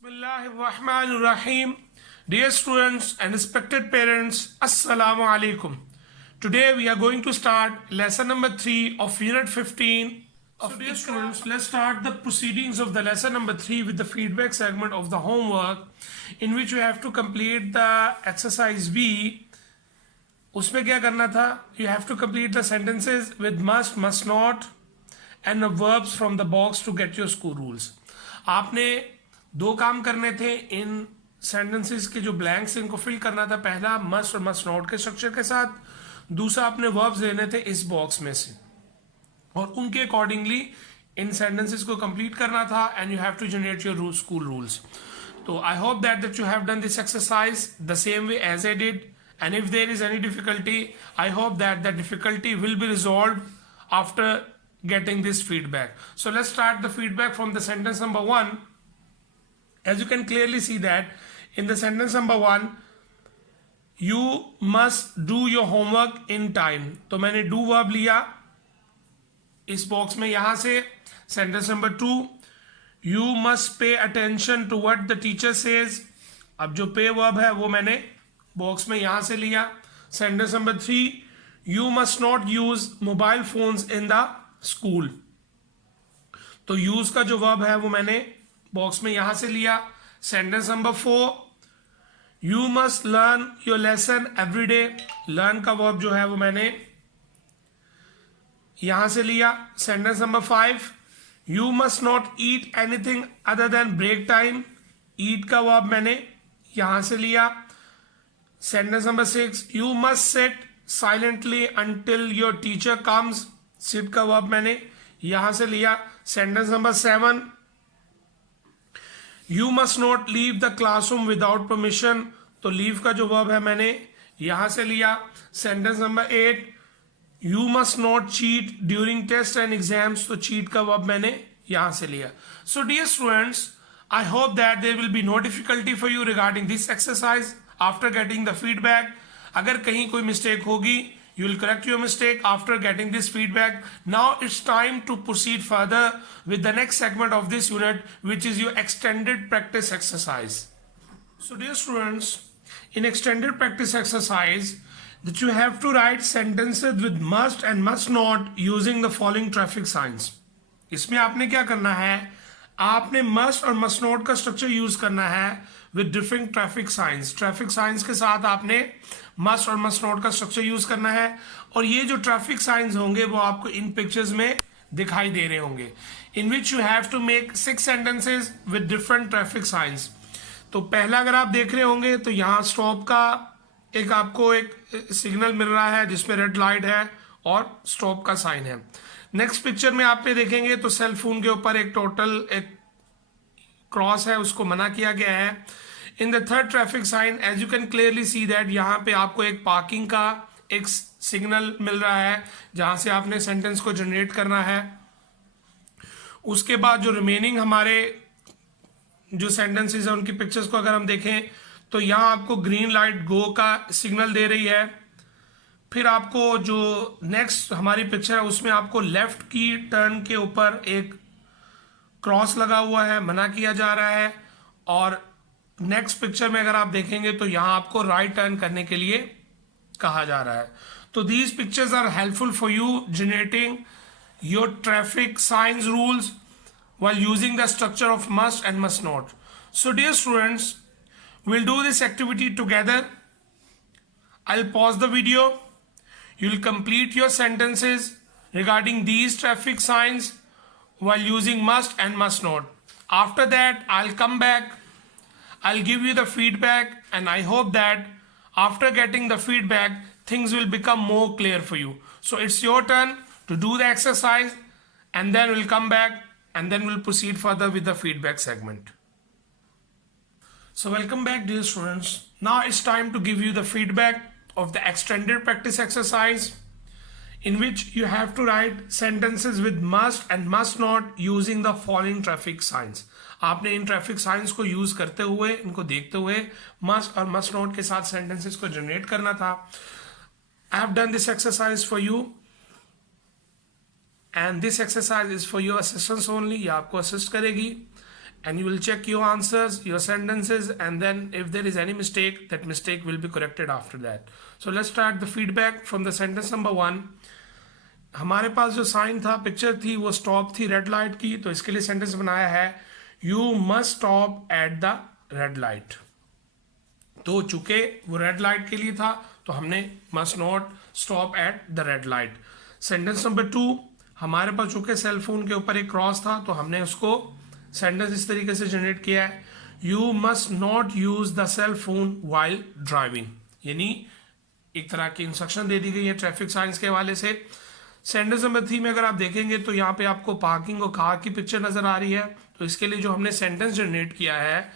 Bismillahirrahmanirrahim. Dear students and respected parents, Assalamu alaikum. Today we are going to start lesson number 3 of unit 15. So dear students, let's start the proceedings of the lesson number 3 with the feedback segment of the homework, in which you have to complete the exercise B. उसमें क्या करना था? You have to complete the sentences with must, must not and the verbs from the box to get your school rules. आपने दो काम करने थे इन सेंटेंसेस के जो ब्लैंक्स इनको फिल करना था. पहला मस्ट और मस्ट नॉट के स्ट्रक्चर के साथ, दूसरा अपने वर्ब्स लेने थे इस बॉक्स में से और उनके अकॉर्डिंगली इन सेंटेंसेस को कंप्लीट करना था. And you have to generate your school rules. तो I hope that you have done this exercise the same way as I did. And if there is any difficulty, I hope that difficulty will be resolve after getting this feedback. So let's start the feedback from the sentence number 1. As you can clearly see that in the sentence number 1, you must do your homework in time. तो मैंने do verb लिया इस बॉक्स में यहां से. Sentence number 2, you must pay attention to what the teacher says. अब जो pay verb है वो मैंने बॉक्स में यहां से लिया. Sentence number 3, you must not use mobile phones in the school. तो यूज का जो वर्ब है वो मैंने बॉक्स में यहां से लिया. Sentence number 4, you must learn your lesson every day. Learn का वर्ब जो है वो मैंने यहां से लिया. Sentence number 5, you must not eat anything other than break time. Eat का वर्ब मैंने यहां से लिया. Sentence number 6, you must sit silently until your teacher comes. Sit का वर्ब मैंने यहां से लिया. Sentence number 7, you must not leave the classroom without permission. तो लीव का जो वर्ब है मैंने यहां से लिया. Sentence number 8, you must not cheat during test and exams. तो चीट का वर्ब मैंने यहां से लिया. So dear students, I hope that there will be no difficulty for you regarding this exercise after getting the feedback. अगर कहीं कोई मिस्टेक होगी, you will correct your mistake after getting this feedback. Now it's time to proceed further with the next segment of this unit, which is your extended practice exercise. So dear students, in extended practice exercise, that you have to write sentences with must and must not using the following traffic signs. इसमें आपने क्या करना है? आपने must और must not का structure use करना है with different traffic signs. Traffic science के साथ आपने मस्ट और मस्ट नॉट का स्ट्रक्चर यूज करना है. और ये जो ट्रैफिक साइंस होंगे वो आपको इन पिक्चर्स में दिखाई दे रहे होंगे, in which you have to make 6 sentences with different traffic signs. तो पहला अगर आप देख रहे होंगे तो यहाँ स्टॉप का एक आपको एक सिग्नल मिल रहा है जिसमें रेड लाइट है और स्टॉप का साइन है. नेक्स्ट पिक्चर में आप देखेंगे तो सेल फोन के ऊपर एक टोटल एक क्रॉस है, उसको मना किया गया है. In the third traffic sign, as you can clearly see that यहाँ पे आपको एक पार्किंग का एक सिग्नल मिल रहा है जहां से आपने सेंटेंस को जनरेट करना है. उसके बाद जो रिमेनिंग हमारे जो सेंटेंसेस है उनकी पिक्चर्स को अगर हम देखें तो यहाँ आपको ग्रीन लाइट गो का सिग्नल दे रही है. फिर आपको जो नेक्स्ट हमारी पिक्चर है उसमें आपको लेफ्ट की टर्न के ऊपर एक क्रॉस लगा हुआ है, मना किया जा रहा है. और नेक्स्ट पिक्चर में अगर आप देखेंगे तो यहां आपको राइट टर्न करने के लिए कहा जा रहा है. तो these pictures are helpful for you generating your traffic signs rules while using the structure of must and must not. So dear students, we'll do this activity together. I'll pause the video. You'll complete your sentences regarding these traffic signs while using must and must not. After that, I'll come back. I'll give you the feedback, and I hope that after getting the feedback, things will become more clear for you. So it's your turn to do the exercise, and then we'll come back, and then we'll proceed further with the feedback segment. So welcome back, dear students. Now it's time to give you the feedback of the extended practice exercise, in which you have to write sentences with must and must not using the following traffic signs. आपने in traffic science को यूज करते हुए, इनको देखते हुए मस्ट और must not के साथ सेंटेंसेस को जनरेट करना था. I have done this exercise for you and this exercise is for your assistance only. ये आपको असिस्ट करेगी. and you will check your answers, your sentences, and then if there is any mistake, that mistake will be corrected after that. So let's start the feedback from the sentence number 1. हमारे पास जो साइन था, पिक्चर थी, वो स्टॉप थी red light की, तो इसके लिए सेंटेंस बनाया है you must stop at the red light. तो चूंकि वो रेड लाइट के लिए था तो हमने must not stop at the red light. Sentence number 2, हमारे पास चूंकि सेल फोन के ऊपर एक क्रॉस था तो हमने उसको सेंटेंस इस तरीके से जनरेट किया है you must not use the cell phone while driving, यानी एक तरह की इंस्ट्रक्शन दे दी गई है ट्रैफिक साइंस के हवाले से. सेंटेंस नंबर 3 में अगर आप देखेंगे तो यहाँ पे आपको पार्किंग और कार की पिक्चर नजर आ रही है, तो इसके लिए जो हमने सेंटेंस जनरेट किया है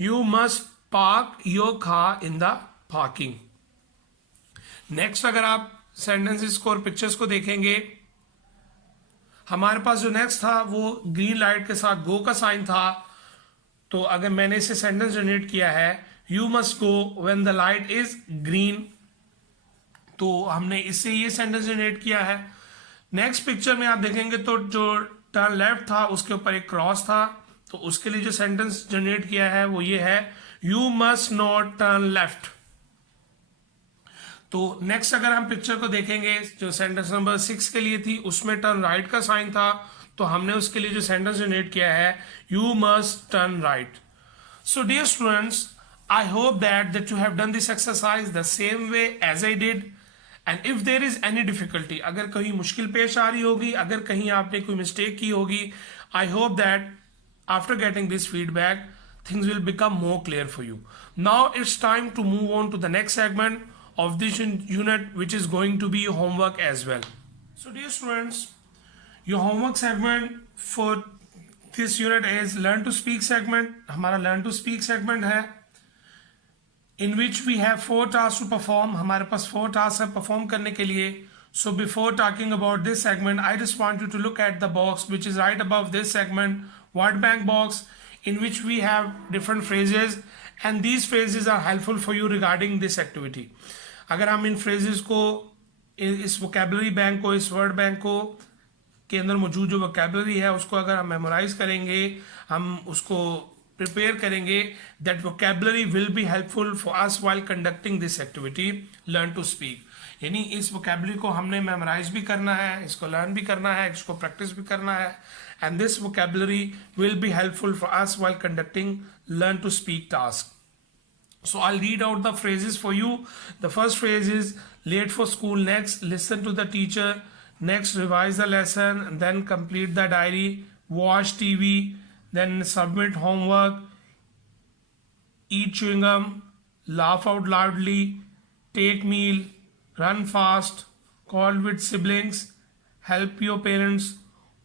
you must park your car in the parking. Next अगर आप सेंटेंसेस को और पिक्चर्स को देखेंगे, हमारे पास जो नेक्स्ट था वो ग्रीन लाइट के साथ गो का साइन था, तो अगर मैंने इसे सेंटेंस जनरेट किया है you must go when the light is green, तो हमने इससे ये सेंटेंस जनरेट किया है. नेक्स्ट पिक्चर में आप देखेंगे तो जो टर्न लेफ्ट था उसके ऊपर एक क्रॉस था, तो उसके लिए जो सेंटेंस जनरेट किया है वो ये है you must not turn left. तो नेक्स्ट अगर हम पिक्चर को देखेंगे, जो सेंटेंस नंबर 6 के लिए थी उसमें टर्न राइट का साइन था, तो हमने उसके लिए जो सेंटेंस जनरेट किया है you must turn right. So dear students, I hope that you have done this exercise the same way as I did. And if there is any difficulty, अगर कहीं मुश्किल पेश आ रही होगी, अगर कहीं आपने कोई मिस्टेक की होगी, आई hope that after getting this feedback things will become more clear for you. Now it's time to move on to the next segment of this unit, which is going to be your homework as well. So dear students, your homework segment for this unit is learn to speak segment. हमारा learn to speak segment है, in which we have 4 tasks to perform. हमारे पास 4 tasks है perform करने के लिए. So before talking about this segment, I just want you to look at the box which is right above this segment, word bank box, in which we have different phrases, and these phrases are helpful for you regarding this activity. अगर हम इन phrases को, इस vocabulary bank को, इस word bank को के अंदर मौजूद जो vocabulary है उसको अगर हम memorize करेंगे, हम उसको prepare करेंगे, that vocabulary will be helpful for us while conducting this activity, learn to speak. यानी इस vocabulary को हमने memorize भी करना है, इसको learn भी करना है, इसको practice भी करना है, and this vocabulary will be helpful for us while conducting learn to speak task. So I'll read out the phrases for you. The first phrase is late for school, next listen to the teacher, next revise the lesson, and then complete the diary, watch TV, then submit homework, eat chewing gum, laugh out loudly, take meal, run fast, call with siblings, help your parents,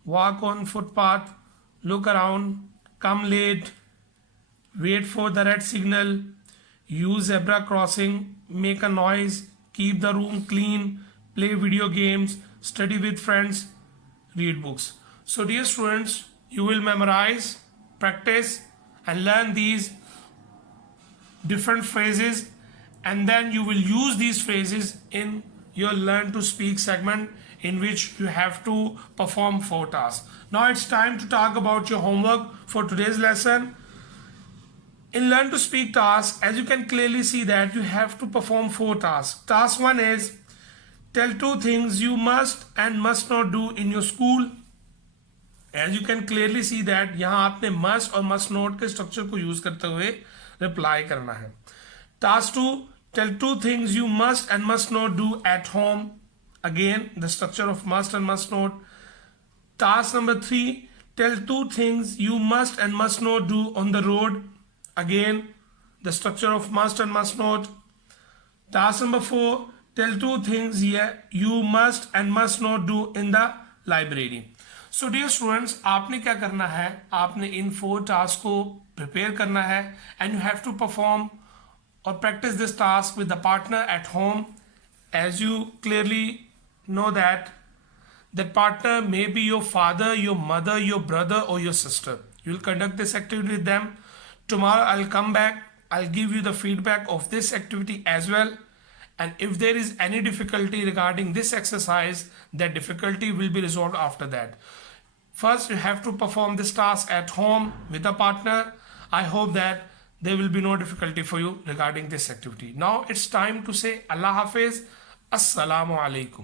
walk on footpath, look around, come late, wait for the red signal, use zebra crossing, make a noise, keep the room clean, play video games, study with friends, read books. So dear students, you will memorize, practice and learn these different phrases, and then you will use these phrases in your learn to speak segment, in which you have to perform 4 tasks. Now it's time to talk about your homework for today's lesson. In learn to speak task, as you can clearly see that you have to perform 4 tasks. Task 1 is tell 2 things you must and must not do in your school. As you can clearly see that यहाँ आपने must और must not के structure को use करते हुए reply करना है. Task 2, tell 2 things you must and must not do at home. Again, the structure of must and must not. Task number 3, tell 2 things you must and must not do on the road. Again, the structure of must and must not. Task number 4, tell 2 things you must and must not do in the library. So dear students, आपने क्या करना है, आपने इन 4 tasks को prepare करना है, and you have to perform or practice this task with the partner at home. As you clearly know that partner may be your father, your mother, your brother or your sister. You will conduct this activity with them. Tomorrow I'll come back, I'll give you the feedback of this activity as well, and if there is any difficulty regarding this exercise, that difficulty will be resolved after that. First, you have to perform this task at home with a partner. I hope that there will be no difficulty for you regarding this activity. Now it's time to say Allah Hafiz. Assalamu alaikum.